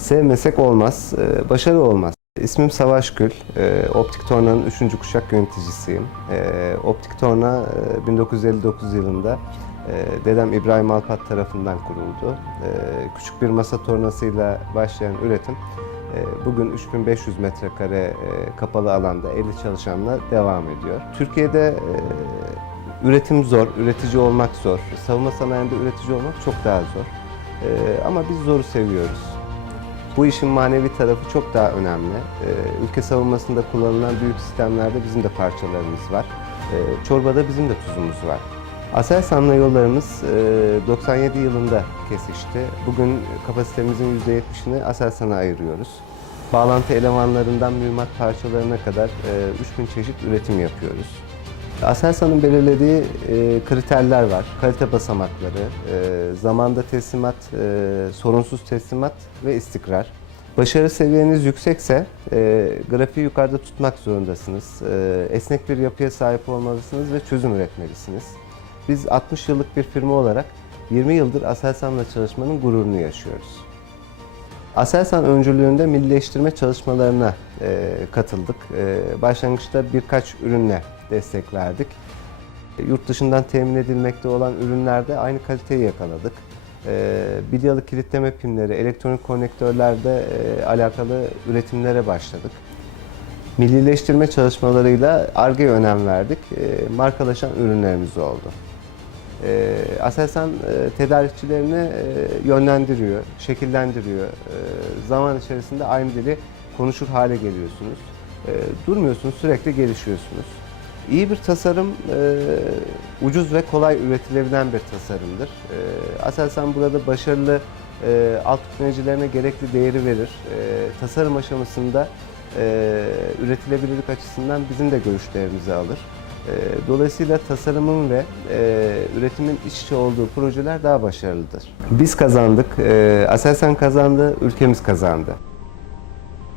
Sevmesek olmaz, e, başarı olmaz. İsmim Savaş Gül, e, Optik Torna'nın 3. kuşak yöneticisiyim. E, Optik Torna e, 1959 yılında dedem İbrahim Alpat tarafından kuruldu. Küçük bir masa tornasıyla başlayan üretim bugün 3500 metrekare kapalı alanda 50 çalışanla devam ediyor. Türkiye'de üretim zor, üretici olmak zor. Savunma sanayinde üretici olmak çok daha zor. Ama biz zoru seviyoruz. Bu işin manevi tarafı çok daha önemli. Ee, ülke savunmasında kullanılan büyük sistemlerde bizim de parçalarımız var. Ee, çorbada bizim de tuzumuz var. Aselsan'la yollarımız e, 97 yılında kesişti. Bugün kapasitemizin %70'ini Aselsan'a ayırıyoruz. Bağlantı elemanlarından mühimmat parçalarına kadar e, 3000 çeşit üretim yapıyoruz. Aselsan'ın belirlediği e, kriterler var. Kalite basamakları, e, zamanda teslimat, e, sorunsuz teslimat ve istikrar. Başarı seviyeniz yüksekse e, grafiği yukarıda tutmak zorundasınız. E, esnek bir yapıya sahip olmalısınız ve çözüm üretmelisiniz. Biz 60 yıllık bir firma olarak 20 yıldır Aselsan'la çalışmanın gururunu yaşıyoruz. Aselsan öncülüğünde millileştirme çalışmalarına e, katıldık. E, başlangıçta birkaç ürünle destek verdik. E, Yurt dışından temin edilmekte olan ürünlerde aynı kaliteyi yakaladık. E, bilyalı kilitleme pimleri, elektronik konnektörlerde e, alakalı üretimlere başladık. Millileştirme çalışmalarıyla ARGE'ye önem verdik. E, markalaşan ürünlerimiz oldu. E, Aselsan e, tedarikçilerini e, yönlendiriyor, şekillendiriyor. E, zaman içerisinde aynı dili konuşur hale geliyorsunuz. E, durmuyorsunuz, sürekli gelişiyorsunuz. İyi bir tasarım e, ucuz ve kolay üretilebilen bir tasarımdır. E, Aselsan burada başarılı e, alt tükenecilerine gerekli değeri verir. E, tasarım aşamasında e, üretilebilirlik açısından bizim de görüşlerimizi alır. E, Dolayısıyla tasarımın ve e, üretimin iç içe olduğu projeler daha başarılıdır. Biz kazandık, e, Aselsan kazandı, ülkemiz kazandı.